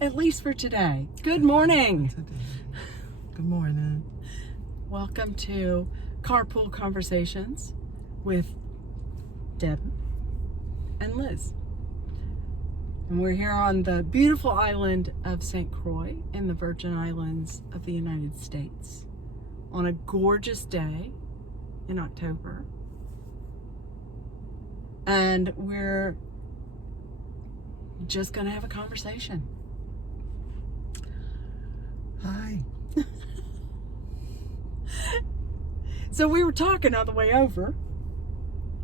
At least for today. Good morning. Good morning. Welcome to Carpool Conversations with Deb and Liz. And we're here on the beautiful island of St. Croix in the Virgin Islands of the United States on a gorgeous day in October. And we're just going to have a conversation. Hi. So we were talking on the way over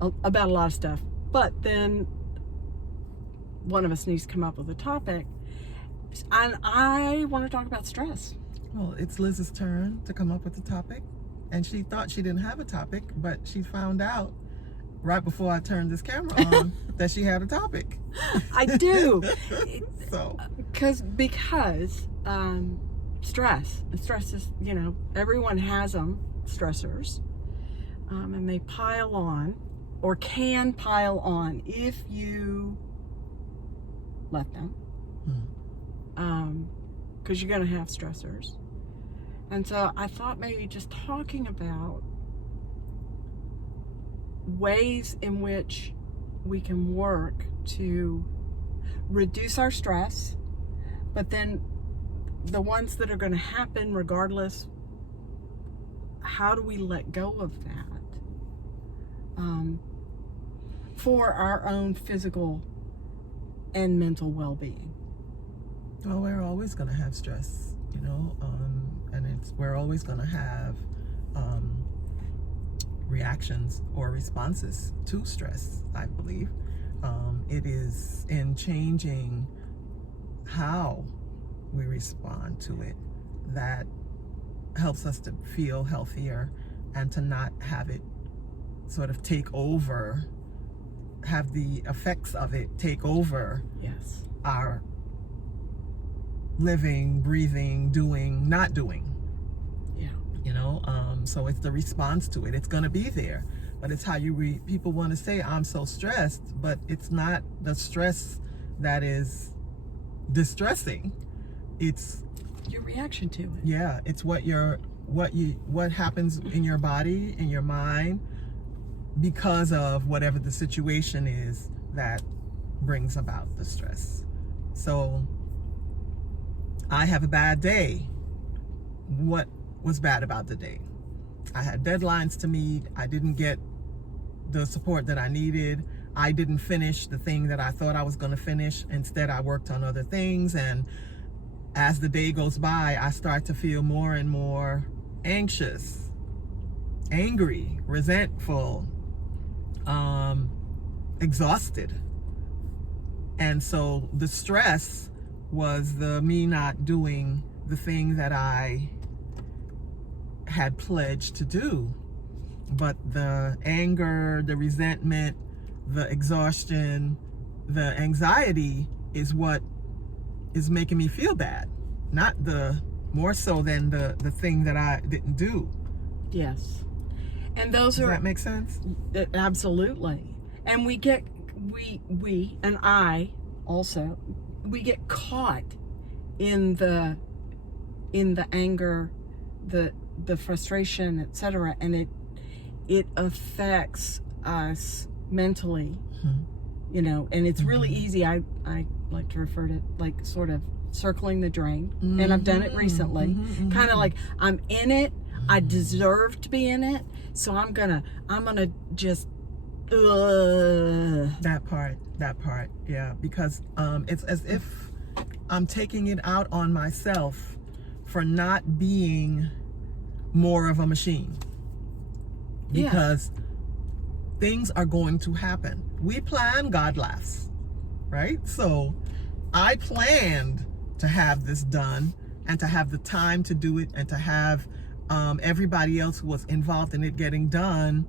about a lot of stuff, but then one of us needs to come up with a topic, and I want to talk about stress. Well, it's Liz's turn to come up with the topic, and she thought she didn't have a topic, but she found out right before I turned this camera on that she had a topic. I do. Because stress is, everyone has them, stressors, and they pile on, or can pile on if you let them, because you're going to have stressors. And so I thought maybe just talking about ways in which we can work to reduce our stress, but then the ones that are going to happen regardless, how do we let go of that for our own physical and mental well-being? Well, we're always going to have stress, and we're always going to have reactions or responses to stress, I believe. It is in changing how we respond to it that helps us to feel healthier and to not have it sort of take over, have the effects of it take over our living, breathing, doing, not doing. So it's the response to it. It's going to be there, but it's how you people want to say, I'm so stressed, but it's not the stress that is distressing. It's your reaction to it. Yeah, it's what happens in your body, in your mind, because of whatever the situation is that brings about the stress. So I have a bad day. What was bad about the day? I had deadlines to meet. I didn't get the support that I needed. I didn't finish the thing that I thought I was going to finish. Instead, I worked on other things, and as the day goes by, I start to feel more and more anxious, angry, resentful, exhausted. And so the stress was me not doing the thing that I had pledged to do. But the anger, the resentment, the exhaustion, the anxiety is what is making me feel bad, not more so than the thing that I didn't do. Yes. And Does that make sense? Absolutely. And we get and I also, we get caught in the anger, the frustration, etc., and it affects us mentally. And it's really easy. I like to refer to it like sort of circling the drain, and I've done it recently. Kind of like, I'm in it, I deserve to be in it, so I'm gonna just that part, yeah, because it's as if I'm taking it out on myself for not being more of a machine, because things are going to happen. We plan, God laughs, right? So I planned to have this done and to have the time to do it and to have everybody else who was involved in it getting done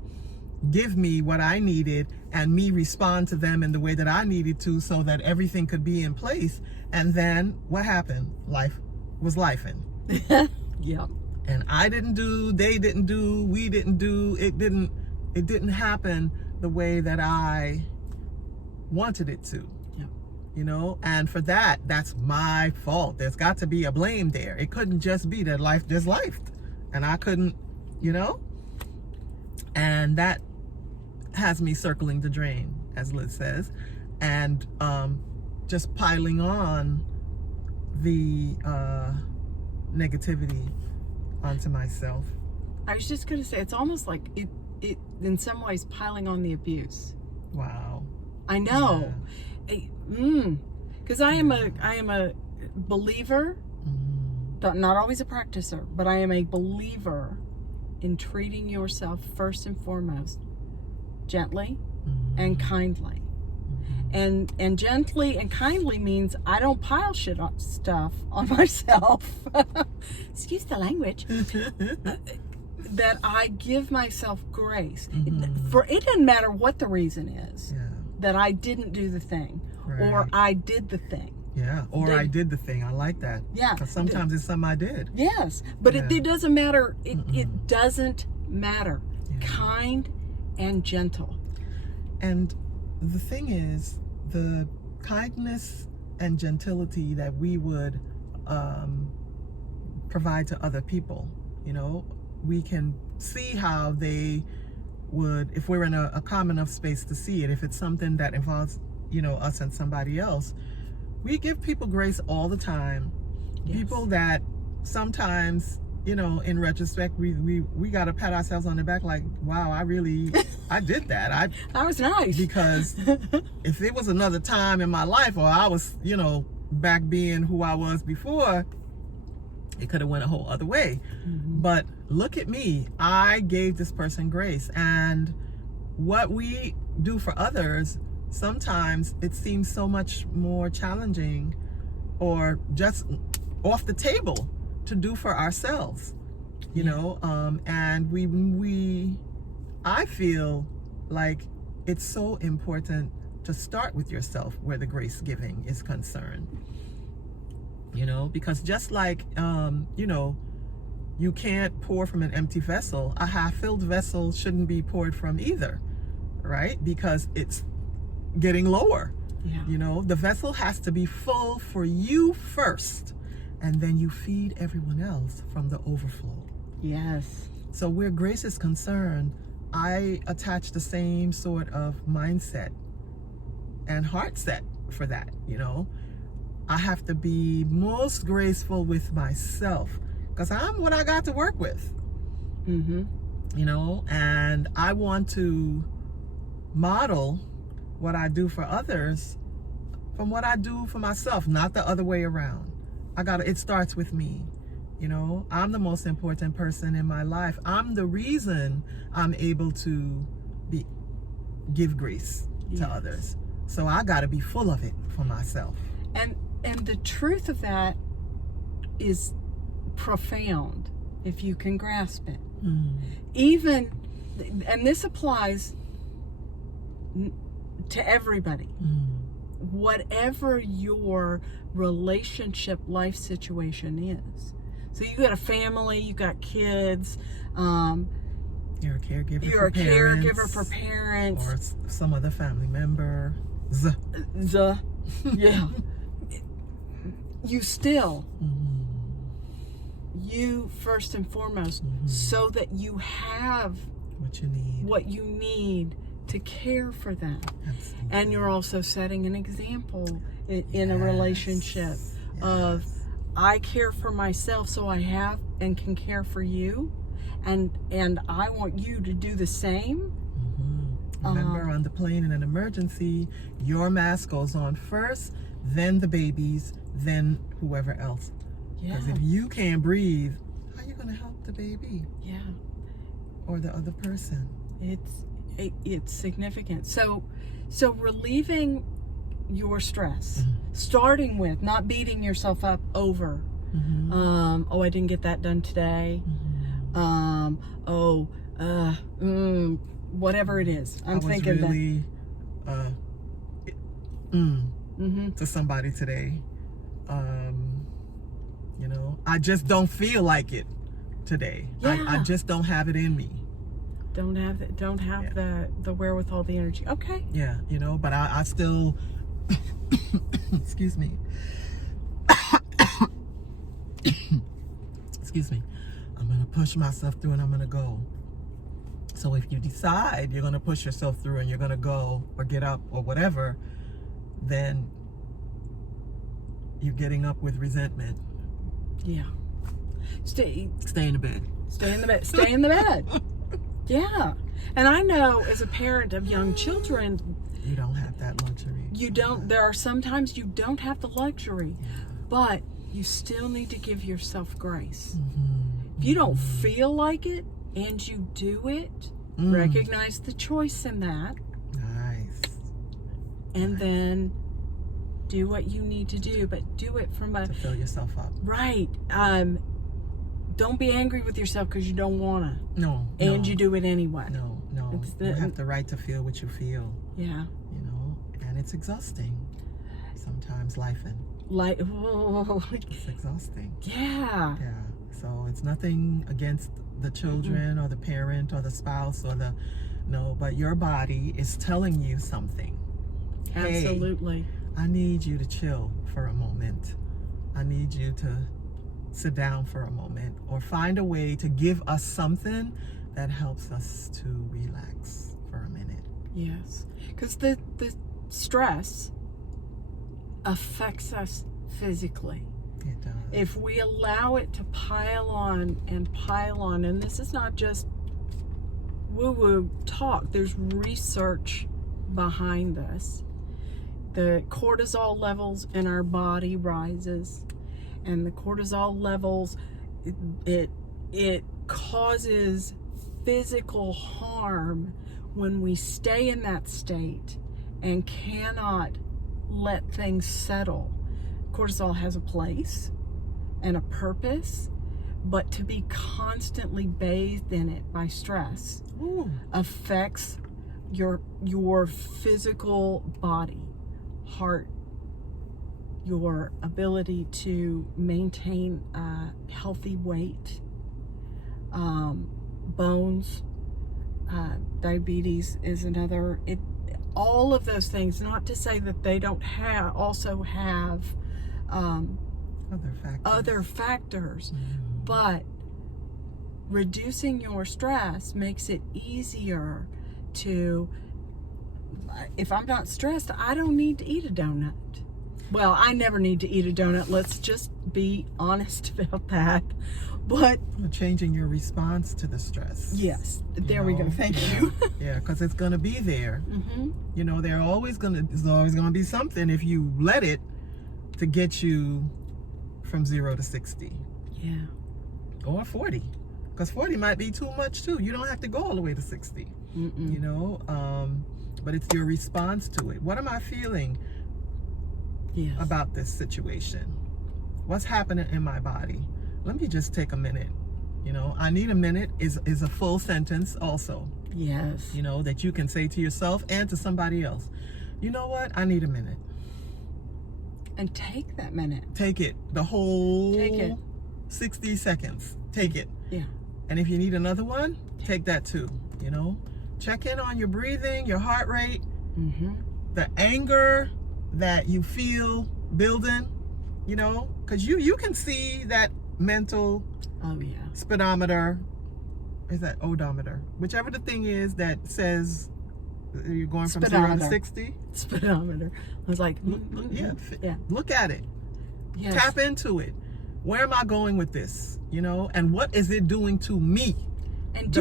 give me what I needed and me respond to them in the way that I needed to, so that everything could be in place. And then what happened? Life was lifing. Yep. And I didn't do, they didn't do, we didn't do, it didn't happen the way that I wanted it to. Yep. you know, and for that, that's my fault. There's got to be a blame there. It couldn't just be that life just lifed, and I couldn't, you know, and that has me circling the drain, as Liz says, and just piling on the negativity onto myself. I was just gonna say, it's almost like it in some ways piling on the abuse. Wow. I know. Because I am a believer, not always a practicer, but I am a believer in treating yourself first and foremost gently and kindly. And gently and kindly means I don't pile stuff on myself. Excuse the language. That I give myself grace. For it doesn't matter what the reason is that I didn't do the thing, or I did the thing. Yeah, or I did the thing. I like that. Yeah. Because sometimes it's something I did. Yes, but it doesn't matter. It doesn't matter. Yeah. Kind and gentle. And the thing is, the kindness and gentility that we would provide to other people, you know, we can see how they would, if we're in a calm enough space to see it, if it's something that involves, you know, us and somebody else, we give people grace all the time. Yes. People that sometimes, you know, in retrospect, we got to pat ourselves on the back like, wow, I did that. That was nice. Because if it was another time in my life, or I was, you know, back being who I was before, it could have went a whole other way. But look at me. I gave this person grace. And what we do for others, sometimes it seems so much more challenging or just off the table to do for ourselves, you know. And I feel like it's so important to start with yourself where the grace giving is concerned, you know, because just like, you know, you can't pour from an empty vessel. A half-filled vessel shouldn't be poured from either, right? Because it's getting lower. Yeah. You know, the vessel has to be full for you first, and then you feed everyone else from the overflow. Yes. So where grace is concerned, I attach the same sort of mindset and heart set for that, you know. I have to be most graceful with myself because I'm what I got to work with. You know, and I want to model what I do for others from what I do for myself, not the other way around. It starts with me. You know, I'm the most important person in my life. I'm the reason I'm able to give grace to others. So I got to be full of it for myself. And the truth of that is profound if you can grasp it. Even, and this applies to everybody. Whatever your relationship life situation is. So you got a family, you got kids, you're a caregiver you're a caregiver for parents. Or some other family member. Yeah. You still, you first and foremost, so that you have what you need to care for them. Absolutely. And you're also setting an example in a relationship of, I care for myself so I have and can care for you, and I want you to do the same. Remember, on the plane in an emergency, your mask goes on first, then the babies, then whoever else. Because if you can't breathe, how are you going to help the baby? Yeah. Or the other person? It's significant. So relieving your stress, starting with not beating yourself up over, oh, I didn't get that done today. Whatever it is. I'm thinking really, to somebody today. You know, I just don't feel like it today. Yeah. I just don't have it in me. Don't have the wherewithal, the energy. Okay. Yeah, you know, but I still excuse me. Excuse me. I'm going to push myself through and I'm going to go. So if you decide you're going to push yourself through and you're going to go or get up or whatever, then you're getting up with resentment. Yeah. Stay in the bed. Stay in the bed. Stay in the bed. Yeah. And I know as a parent of young children, you don't have that luxury. You don't. There are sometimes you don't have the luxury, but you still need to give yourself grace. If you don't feel like it and you do it, recognize the choice in that. Nice. And then do what you need to do, but do it from to fill yourself up. Right. Don't be angry with yourself because you don't want to. No. And you do it anyway. No. You have the right to feel what you feel. Yeah. You know, and it's exhausting. Sometimes it's exhausting. Yeah. Yeah. So it's nothing against the children or the parent or the spouse or but your body is telling you something. Absolutely. Hey, I need you to chill for a moment. I need you to sit down for a moment or find a way to give us something that helps us to relax for a minute. Yes. Because the stress affects us physically. It does. If we allow it to pile on, and this is not just woo-woo talk, there's research behind this. The cortisol levels in our body rises, and the cortisol levels, it causes physical harm when we stay in that state and cannot let things settle. Cortisol has a place and a purpose, but to be constantly bathed in it by stress affects your physical body, heart, your ability to maintain a healthy weight, bones, diabetes is another. All of those things, not to say that they don't also have other factors, but reducing your stress makes it easier to, if I'm not stressed, I don't need to eat a donut. Well, I never need to eat a donut. Let's just be honest about that. But changing your response to the stress. Yes, there we go. Thank you. Yeah, because it's going to be there. You know, there's always going to be something if you let it to get you from 0 to 60. Yeah. Or 40. Because 40 might be too much too. You don't have to go all the way to 60. You know, but it's your response to it. What am I feeling about this situation? What's happening in my body? Let me just take a minute. You know, I need a minute is a full sentence also. Yes. You know, that you can say to yourself and to somebody else. You know what? I need a minute. And take that minute. Take it. The whole Take it. 60 seconds. Take it. Yeah. And if you need another one, take that too. You know, check in on your breathing, your heart rate, the anger that you feel building, you know, because you can see that mental speedometer, is that odometer, whichever the thing is that says you're going from 0 to 60. Speedometer. I was like, look at it. Yes. Tap into it. Where am I going with this? You know, and what is it doing to me? And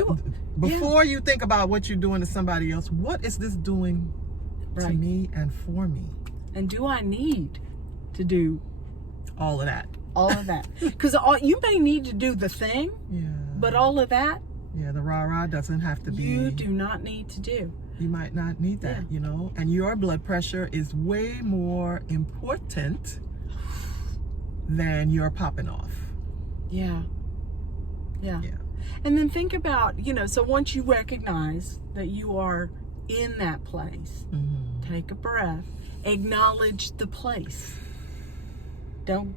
before you think about what you're doing to somebody else, what is this doing to me and for me? And do I need to do all of that? All of that. Because you may need to do the thing, but all of that, the rah-rah doesn't have to be. You do not need to do. You might not need that, you know. And your blood pressure is way more important than your popping off. Yeah. And then think about, you know, so once you recognize that you are in that place, take a breath, acknowledge the place. Don't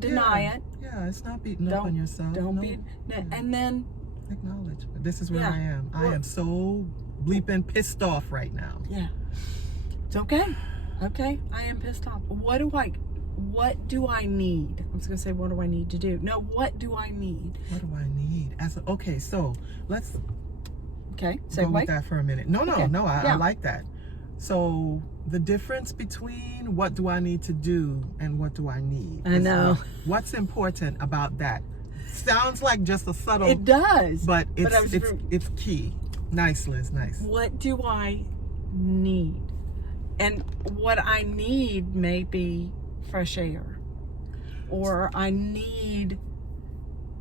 deny it. Yeah, it's not beating up on yourself. And then acknowledge. This is where I am. I am so bleeping pissed off right now. Yeah. It's okay. Okay, I am pissed off. What do I need? I was going to say, what do I need to do? No, what do I need? What do I need? Okay, so let's go with that for a minute. No, I like that. So the difference between what do I need to do and what do I need? I know. What's important about that? Sounds like just a subtle. It does. But it's key. Nice, Liz. Nice. What do I need? And what I need may be fresh air, or I need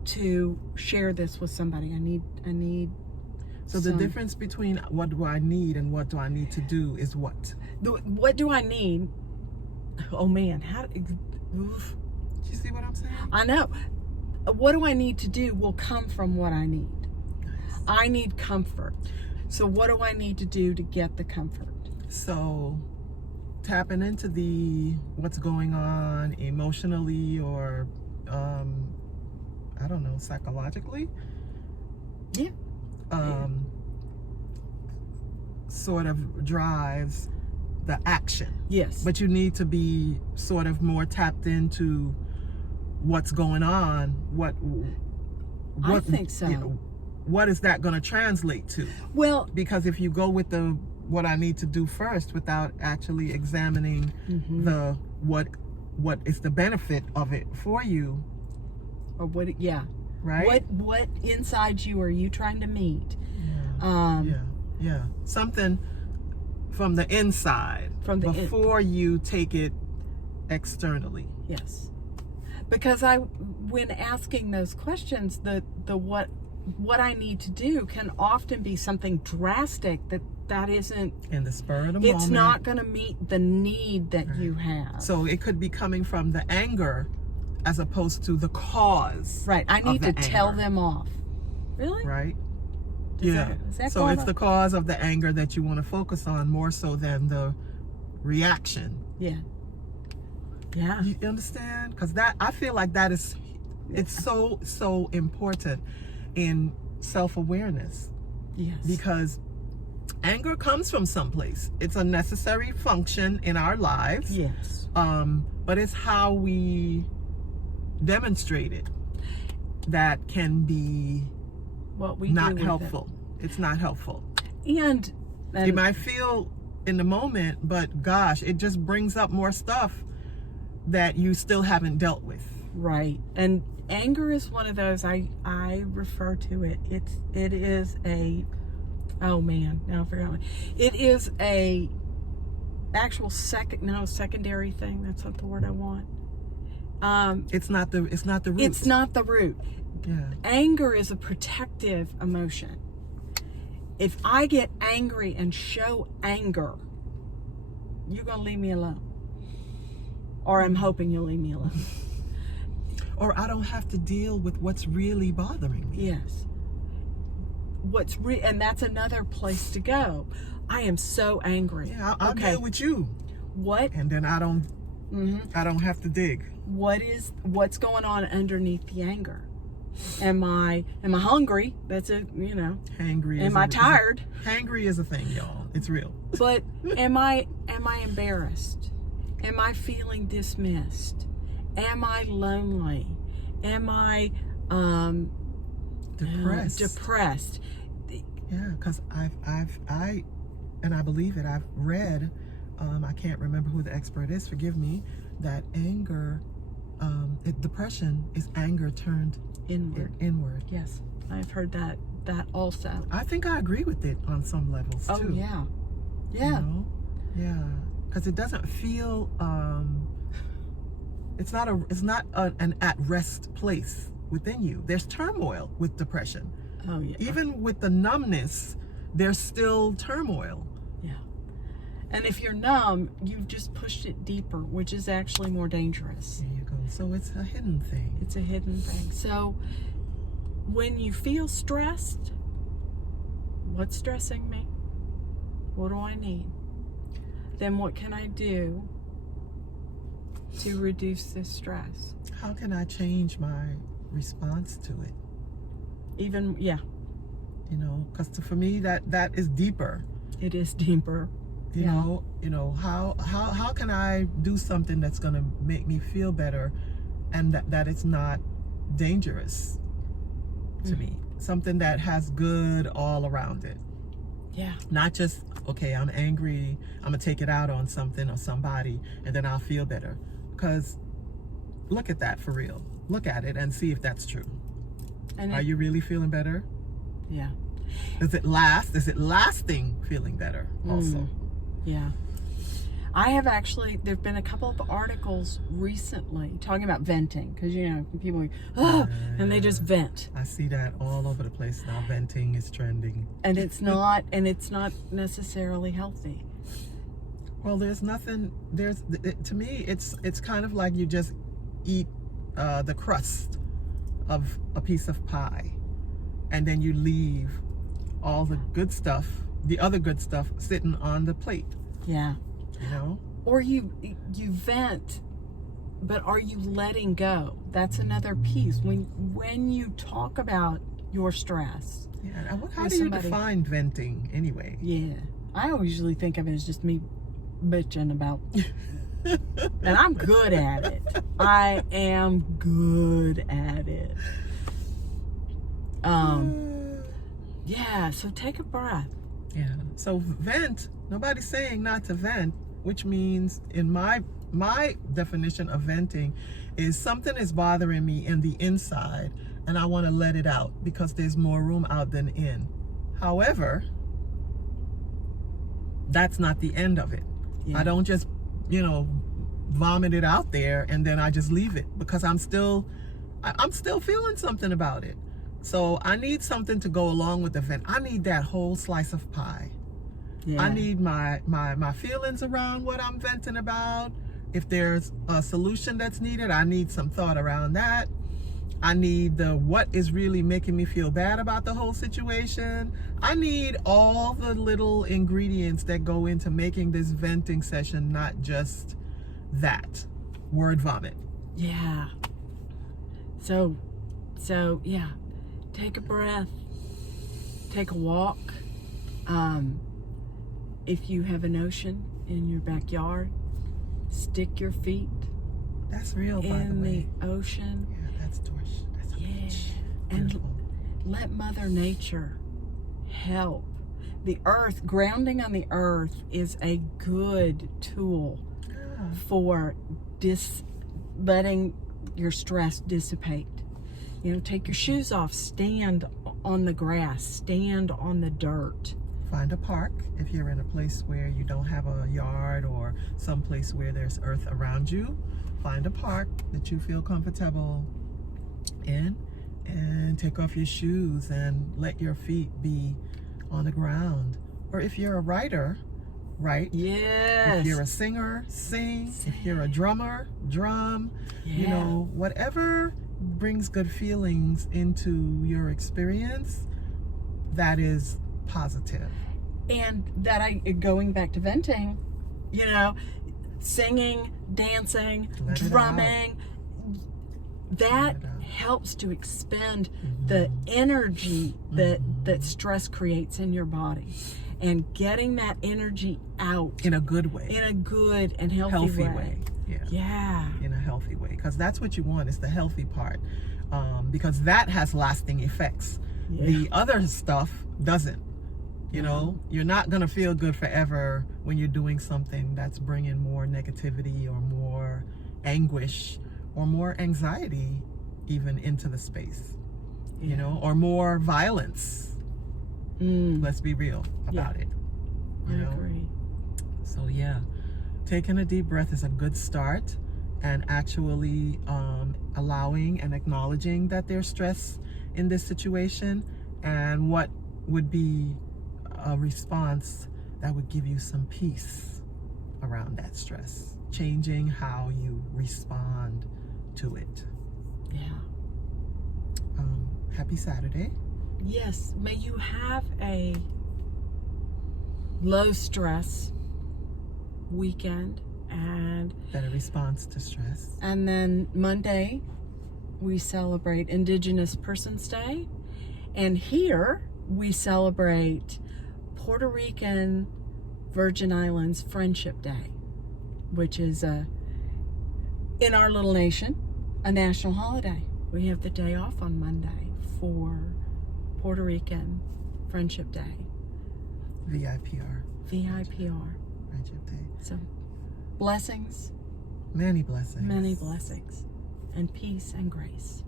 to share this with somebody. I need. So the difference between what do I need and what do I need to do is what? What do I need? Oh man, Oof. Do you see what I'm saying? I know. What do I need to do will come from what I need. Nice. I need comfort. So what do I need to do to get the comfort? So tapping into what's going on emotionally or I don't know, psychologically. Yeah. Sort of drives the action. Yes. But you need to be sort of more tapped into what's going on. What I think so. What is that going to translate to? Well, because if you go with what I need to do first without actually examining what is the benefit of it for you, or right? What inside you are you trying to meet? Yeah. Something from the inside before you take it externally. Yes. Because when asking those questions, the what I need to do can often be something drastic that isn't in the spur of the moment. It's not going to meet the need that you have. So it could be coming from the anger as opposed to the cause. Right. I need to tell them off. Really? Right. Is that so it's the cause of the anger that you want to focus on more so than the reaction. Yeah. Yeah. You understand? Because I feel like it's so important in self-awareness. Yes. Because anger comes from someplace. It's a necessary function in our lives. Yes. But it's how we demonstrate it that can be not helpful. It's not helpful. And you might feel in the moment, but gosh, it just brings up more stuff that you still haven't dealt with. Right. And anger is one of those, I refer to it. It is a, oh man, now I forgot. It is a actual secondary thing. That's not the word I want. It's not the root. It's not the root. Yeah. Anger is a protective emotion. If I get angry and show anger, you're going to leave me alone. Or I'm hoping you'll leave me alone. Or I don't have to deal with what's really bothering me. Yes. And that's another place to go. I am so angry. Yeah, I'll deal with you. What? And then I don't have to dig. What's going on underneath the anger? Am I hungry? That's it, Hangry. Am I tired? Hangry is a thing, y'all. It's real. But am I embarrassed? Am I feeling dismissed? Am I lonely? Am I depressed? Yeah, because I believe it. I've read. I can't remember who the expert is. Forgive me. That anger, depression is anger turned inward. Yes, I've heard that also. I think I agree with it on some levels too. Oh yeah. Yeah. Because it doesn't feel. It's not an at-rest place within you. There's turmoil with depression. Oh yeah. Even with the numbness, there's still turmoil. Yeah. And if you're numb, you've just pushed it deeper, which is actually more dangerous. There you go. So it's a hidden thing. It's a hidden thing. So when you feel stressed, what's stressing me? What do I need? Then what can I do to reduce this stress? How can I change my response to it? Yeah. Because for me, that is deeper. It is deeper. You know, how can I do something that's going to make me feel better, and that it's not dangerous to me? Something that has good all around it. Yeah. Not just, okay, I'm angry, I'm going to take it out on something or somebody, and then I'll feel better. Because look at that for real. Look at it and see if that's true. And Are you really feeling better? Yeah. Does it last? Is it lasting feeling better also? Yeah. I have actually, there've been a couple of articles recently talking about venting, because people and they just vent. I see that all over the place now. Venting is trending. And it's not necessarily healthy. Well, to me, it's kind of like you just eat the crust of a piece of pie, and then you leave all the good stuff, the other good stuff, sitting on the plate. Yeah. Or you vent, but are you letting go? That's another piece. When you talk about your stress. Yeah. How do you define venting anyway? Yeah. I usually think of it as just me bitching about, and I'm good at it. I am good at it. Yeah. So take a breath. Yeah. So vent. Nobody's saying not to vent, which means in my definition of venting is something is bothering me in the inside and I want to let it out because there's more room out than in. However, that's not the end of it. Yeah. I don't just, vomit it out there and then I just leave it, because I'm still feeling something about it. So I need something to go along with the vent. I need that whole slice of pie. Yeah. I need my feelings around what I'm venting about. If there's a solution that's needed, I need some thought around that. I need what is really making me feel bad about the whole situation. I need all the little ingredients that go into making this venting session not just that word vomit. Yeah. So yeah, take a breath, take a walk. If you have an ocean in your backyard, stick your feet. That's real, by the way. In the ocean. Yeah, that's torch. That's and let Mother Nature help. The earth, grounding on the earth is a good tool for letting your stress dissipate. Take your shoes off, stand on the grass, stand on the dirt. Find a park if you're in a place where you don't have a yard or some place where there's earth around you. Find a park that you feel comfortable in and take off your shoes and let your feet be on the ground. Or if you're a writer, write. Yes. If you're a singer, sing. If you're a drummer, drum. Yeah. Whatever brings good feelings into your experience, that is positive. And going back to venting, singing, dancing, drumming, that helps to expend the energy that stress creates in your body, and getting that energy out in a good way, in a good and healthy way. Yeah. In a healthy way, because that's what you want, is the healthy part, because that has lasting effects. The other stuff doesn't. You're not going to feel good forever when you're doing something that's bringing more negativity or more anguish or more anxiety even into the space, or more violence. Let's be real about it. I agree. So taking a deep breath is a good start, and actually allowing and acknowledging that there's stress in this situation, and what would be a response that would give you some peace around that stress, changing how you respond to it. Yeah. Happy Saturday. Yes, may you have a low stress weekend and better response to stress. And then Monday we celebrate Indigenous Persons Day, and here we celebrate Puerto Rican Virgin Islands Friendship Day, which is in our little nation, a national holiday. We have the day off on Monday for Puerto Rican Friendship Day. VIPR. VIPR. Friendship Day. So, blessings. Many blessings. Many blessings. And peace and grace.